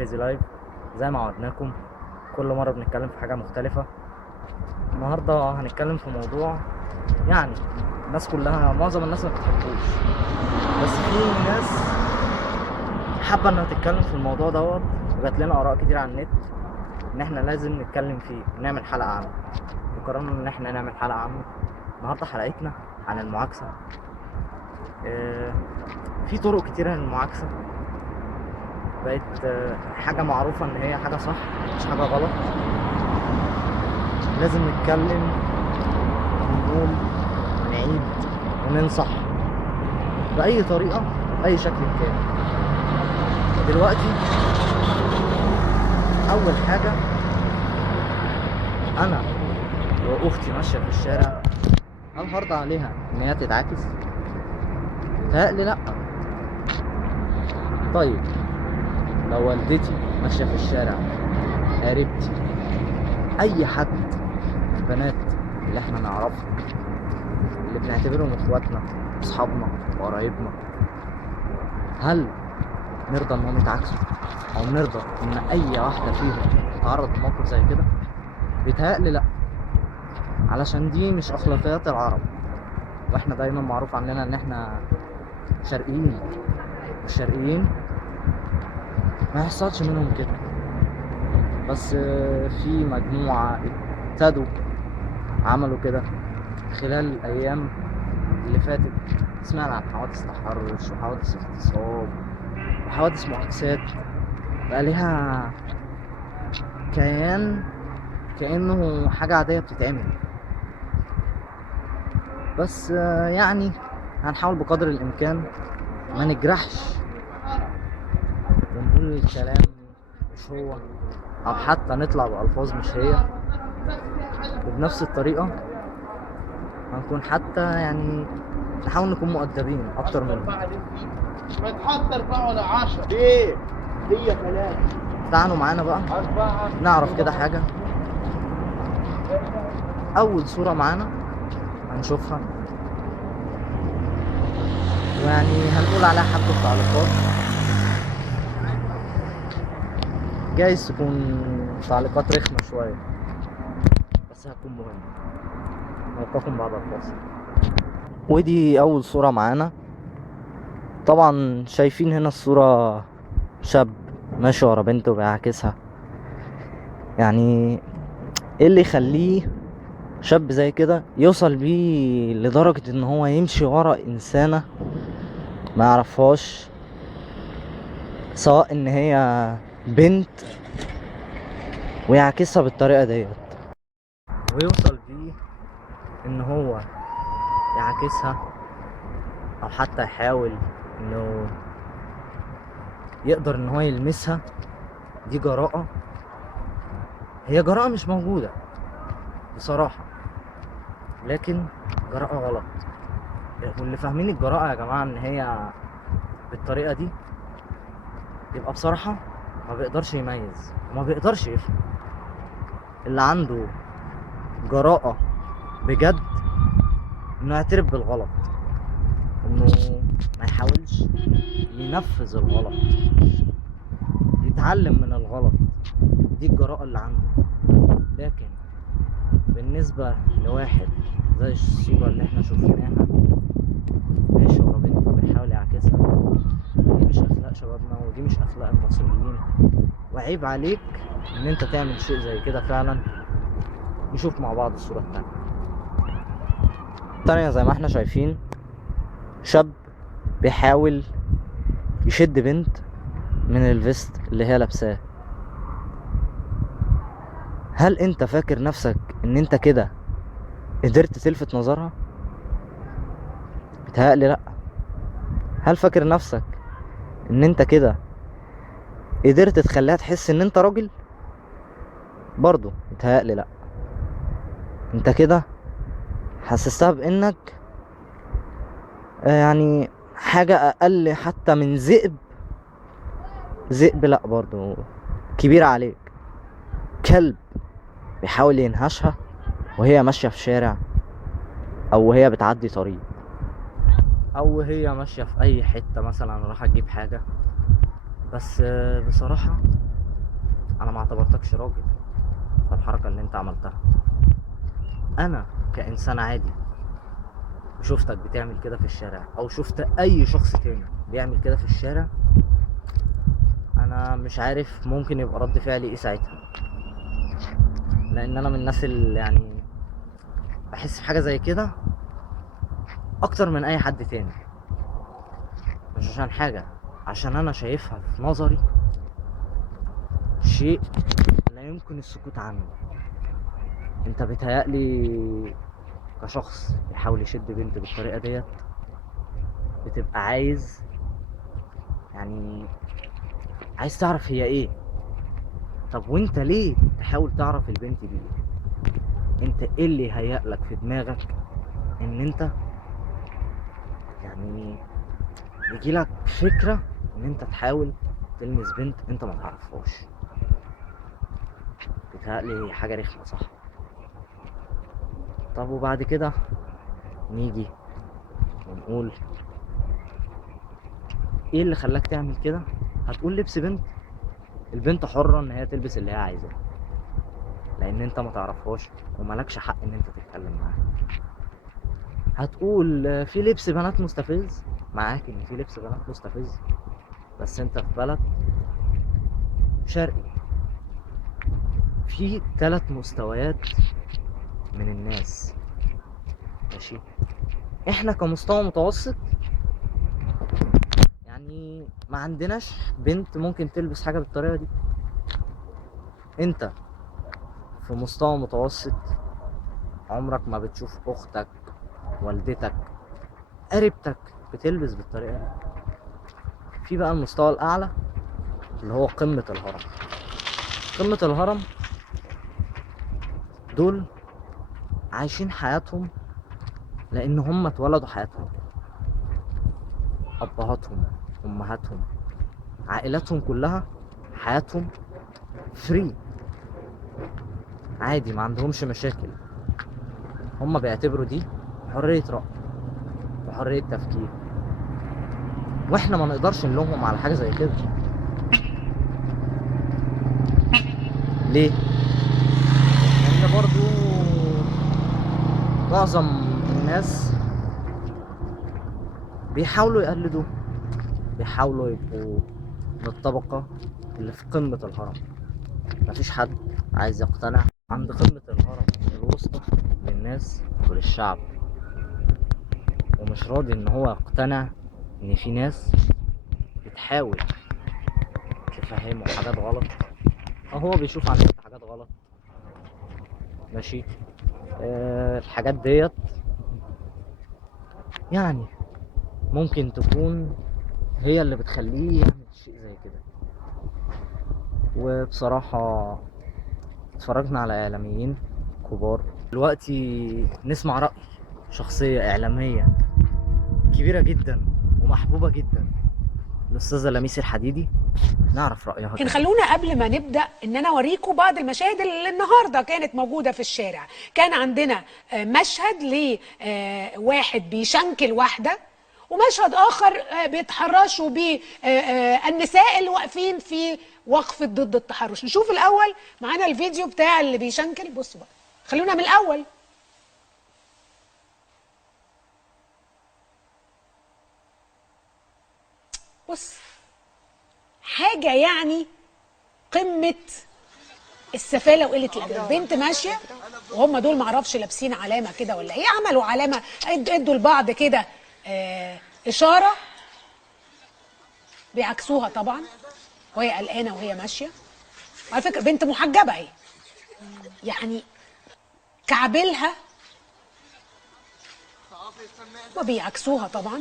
كريزي لايف. زي ما عودناكم كل مرة بنتكلم في حاجة مختلفة. النهاردة هنتكلم في موضوع يعني الناس كلها معظم الناس ما بتحبوش، بس في ناس حابة انها تتكلم في الموضوع دوت، وجات لنا آراء كتير على النت ان احنا لازم نتكلم فيه ونعمل حلقة عنه. وقررنا ان احنا نعمل حلقة عنه. النهاردة حلقتنا عن المعاكسة. في طرق كتيرة للمعاكسة، بقت حاجة معروفة ان هي حاجة صح مش حاجة غلط. لازم نتكلم ونقول ونعيد وننصح بأي طريقة بأي شكل كان. دلوقتي أول حاجة، أنا وأختي ماشية في الشارع، هل هرضى عليها إن هي تتعاكس؟ متهيألي لأ. طيب لو والدتي ماشية في الشارع، قريبتي، أي حد من البنات اللي احنا نعرفهم اللي بنعتبرهم اخواتنا واصحابنا وقرايبنا، هل نرضى انهم يتعاكسوا او نرضى ان اي واحدة فيهم تتعرض لموقف زي كده؟ بيتهيألي لا، علشان دي مش اخلاقيات العرب، واحنا دايما معروف عننا ان احنا شرقيين، والشرقيين ما يحصلش منهم كده. بس في مجموعة ابتدوا عملوا كده خلال الايام اللي فاتت. سمعنا عن حوادث تحرش وحوادث اغتصاب وحوادث معاكسات، بقى ليها كأنه حاجة عادية بتتعمل. بس يعني هنحاول بقدر الامكان ما نجرحش ونقول الكلام مش هو، او حتى نطلع بألفاظ مش هي. وبنفس الطريقة هنكون حتى يعني نحاول نكون مؤدبين اكتر منهم. ما تحط 4 ولا 10 ليه؟ هي 3. تعالوا معانا بقى نعرف كده حاجة. أول صورة معانا هنشوفها، ويعني هنقول عليها حبة تعليقات، جايز تكون تعليقات رخمة شوية بس هتكون مهمة. نلقاكم بعد الفاصل. ودي أول صورة معانا. طبعا شايفين هنا الصورة شاب ماشي ورا بنت وبيعاكسها. يعني ايه اللي يخليه شاب زي كده يوصل بيه لدرجة ان هو يمشي ورا انسانة ما يعرفهاش، سواء ان هي بنت، ويعكسها بالطريقة ديت، ويوصل بيه ان هو يعكسها او حتى يحاول انه يقدر ان هو يلمسها؟ دي جراءة، هي جراءة مش موجودة بصراحة، لكن جراءة غلط. واللي فاهمين الجراءة يا جماعة ان هي بالطريقة دي، يبقى بصراحة ما بيقدرش يميز وما بيقدرش يفهم. اللي عنده جراءة بجد انه يعترف بالغلط، انه ما يحاولش ينفذ الغلط، يتعلم من الغلط. دي الجراءة اللي عنده. لكن بالنسبة لواحد زي الصورة اللي احنا شفناها ماشي ورا بنت وبيحاول يعكسها، دي مش اخلاق شبابنا، ودي مش اخلاق المصريين، وعيب عليك ان انت تعمل شيء زي كده فعلا. نشوف مع بعض الصورة التانية. زي ما احنا شايفين شاب بيحاول يشد بنت من الفيست اللي هي لابساه. هل انت فاكر نفسك ان انت كده قدرت تلفت نظرها؟ بيتهيألي لأ. هل فاكر نفسك ان انت كده قدرت تخليها تحس ان انت راجل؟ برضو بيتهيألي لأ. انت كده حسستها بانك يعني حاجة اقل حتى من ذئب. ذئب لأ، برضو كبير عليك. كلب بيحاول ينهشها وهي ماشية في شارع، او وهي بتعدي طريق، او وهي ماشية في اي حتة مثلا راح تجيب حاجة. بس بصراحة اعتبرتكش راجل في الحركة اللي انت عملتها. انا كإنسان عادي وشفتك بتعمل كده في الشارع، او شفت اي شخص تاني بيعمل كده في الشارع، انا مش عارف ممكن يبقى رد فعلي ايه ساعتها. لان انا من الناس اللي يعني بحس بحاجة زي كده اكتر من اي حد تاني. مش عشان حاجة، عشان انا شايفها في نظري شيء لا يمكن السكوت عنه. انت بيتهيألي كشخص بيحاول يشد بنت بالطريقة ديت بتبقى عايز، يعني عايز تعرف هي ايه. طب وانت ليه تحاول تعرف البنت دي؟ انت ايه اللي يهيألك في دماغك ان انت يعني يجيلك فكرة ان انت تحاول تلمس بنت انت ما تعرفهاش؟ بيتهيألي حاجة رخمة، صح؟ طب وبعد كده نيجي ونقول ايه اللي خلاك تعمل كده؟ هتقول لبس بنت. البنت حرة ان هي تلبس اللي هي عايزاه، لان انت ما تعرفهاش وملكش حق ان انت تتكلم معاها. هتقول في لبس بنات مستفز، معاك ان في لبس بنات مستفز، بس انت في بلد شرقي في 3 مستويات من الناس، ماشي؟ احنا كمستوى متوسط يعني ما عندناش بنت ممكن تلبس حاجة بالطريقة دي. انت في مستوى متوسط عمرك ما بتشوف اختك، والدتك، قريبتك بتلبس بالطريقة دي. في بقى المستوى الاعلى اللي هو قمة الهرم. قمة الهرم دول عايشين حياتهم لان هم اتولدوا حياتهم، ابهاتهم، امهاتهم، عائلاتهم كلها حياتهم فري، عادي، ما عندهمش مشاكل. هم بيعتبروا دي حرية رأي وحرية تفكير، واحنا ما نقدرش نلومهم على حاجة زي كده. ليه؟ لان برضو معظم الناس بيحاولوا يقلدوا، بيحاولوا يبقوا من الطبقة اللي في قمة الهرم. مفيش حد عايز يقتنع عند قمة الهرم الوسطى للناس وللشعب، ومش راضي ان هو يقتنع ان في ناس بتحاول تفهمه حاجات غلط، او هو بيشوف عن حاجات غلط، ماشي؟ الحاجات ديت يعني ممكن تكون هي اللي بتخليه يعمل شيء زي كده. وبصراحة اتفرجنا على اعلاميين كبار دلوقتي، نسمع رأي شخصية اعلامية كبيرة جدا ومحبوبة جدا، الأستاذة لميس الحديدي، نعرف رأيها. لكن خلونا قبل ما نبدأ ان انا اوريكم بعض المشاهد اللي النهارده كانت موجودة في الشارع. كان عندنا مشهد لواحد بيشنكل واحدة، ومشهد اخر بيتحرشوا بالنساء اللي واقفين في وقفة ضد التحرش. نشوف الاول معانا الفيديو بتاع اللي بيشنكل. بصوا بقى، خلونا من الاول. بص، حاجة يعني قمة السفالة وقلة الأدب. بنت ماشية وهم دول معرفش لابسين علامة كده ولا ايه، عملوا علامة، ادوا لبعض كده إشارة، بيعكسوها طبعا وهي قلقانة وهي ماشية. على فكرة بنت محجبة اهي، يعني كعبلها وبيعكسوها طبعا.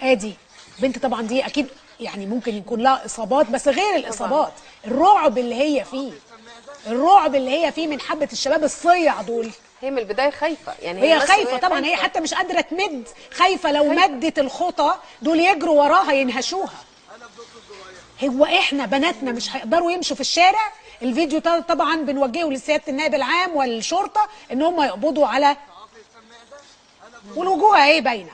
ادي بنت طبعا دي اكيد يعني ممكن يكون لها اصابات، بس غير الاصابات الرعب اللي هي فيه، الرعب اللي هي فيه من حبة الشباب الصيع دول. هي من البدايه خايفه، يعني هي خايفه طبعا، هي حتى مش قادره تمد، خايفه لو مدت الخطى دول يجروا وراها ينهشوها. هو احنا بناتنا مش هيقدروا يمشوا في الشارع؟ الفيديو طبعا بنوجهه لسياده النائب العام والشرطه ان هم يقبضوا على، والوجوه اهي باينه.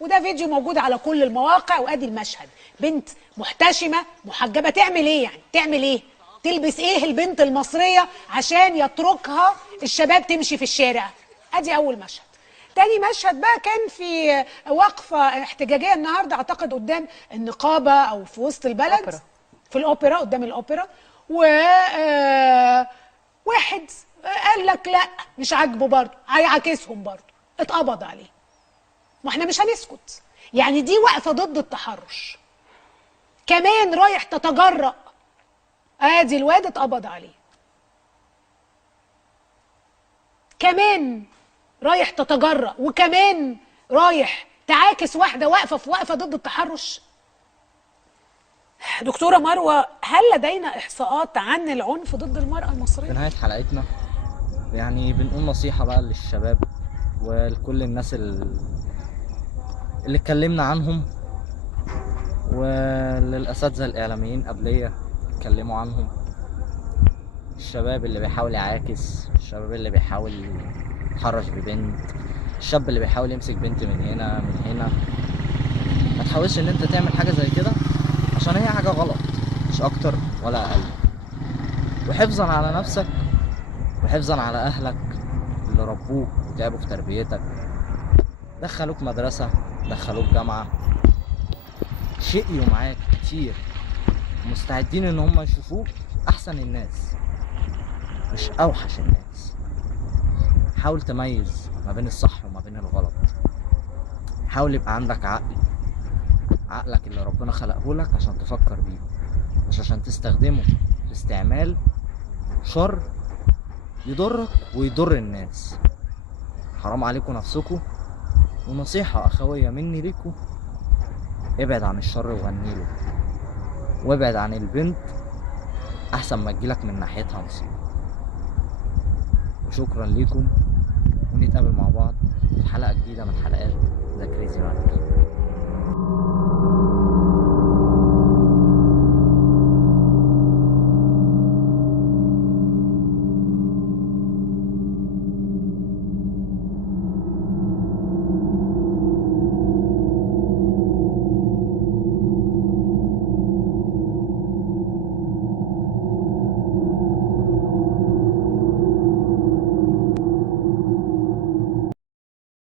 وده فيديو موجود على كل المواقع. وادي المشهد، بنت محتشمه محجبه تعمل ايه يعني؟ تعمل ايه؟ تلبس ايه البنت المصريه عشان يتركها الشباب تمشي في الشارع؟ ادي اول مشهد. تاني مشهد بقى كان في وقفه احتجاجيه النهارده اعتقد قدام النقابه او في وسط البلد، أوبرا. في الاوبرا، قدام الاوبرا. و واحد قال لك لا مش عاجبه برضه، هيعاكسهم برضه، اتقبض عليه. ما احنا مش هنسكت يعني، دي وقفه ضد التحرش. كمان رايح تتجرأ، ادي الواد اتقبض عليه. كمان رايح تتجرأ، وكمان رايح تعاكس واحده واقفه في وقفه ضد التحرش. دكتوره مروه، هل لدينا احصاءات عن العنف ضد المراه في المصريه؟ نهاية حلقتنا يعني بنقول نصيحة بقى للشباب ولكل الناس اللي اتكلمنا عنهم، وللأساتذة الإعلاميين قبلية اتكلموا عنهم. الشباب اللي بيحاول يعاكس، الشباب اللي بيحاول يتحرش ببنت، الشاب اللي بيحاول يمسك بنت من هنا من هنا، ما تحاولش ان انت تعمل حاجة زي كده عشان هي حاجة غلط، مش اكتر ولا اقل. وحفظا على نفسك وحفظا على اهلك اللي ربوك وتعبوا في تربيتك، دخلوك مدرسة، دخلوك جامعة، شقيوا معاك كتير، مستعدين ان هم يشوفوك احسن الناس مش اوحش الناس. حاول تميز ما بين الصح وما بين الغلط. حاول يبقى عندك عقل، عقلك اللي ربنا خلقه لك عشان تفكر بيه، مش عشان تستخدمه في استعمال شر يضرك ويضر الناس. حرام عليكم نفسكم. ونصيحة أخوية مني ليكم، ابعد عن الشر وغنيله، وابعد عن البنت أحسن ما تجيلك من ناحيتها مصيبة. وشكرا ليكم، ونتقابل مع بعض في حلقة جديدة من حلقات ذا كريزي مان.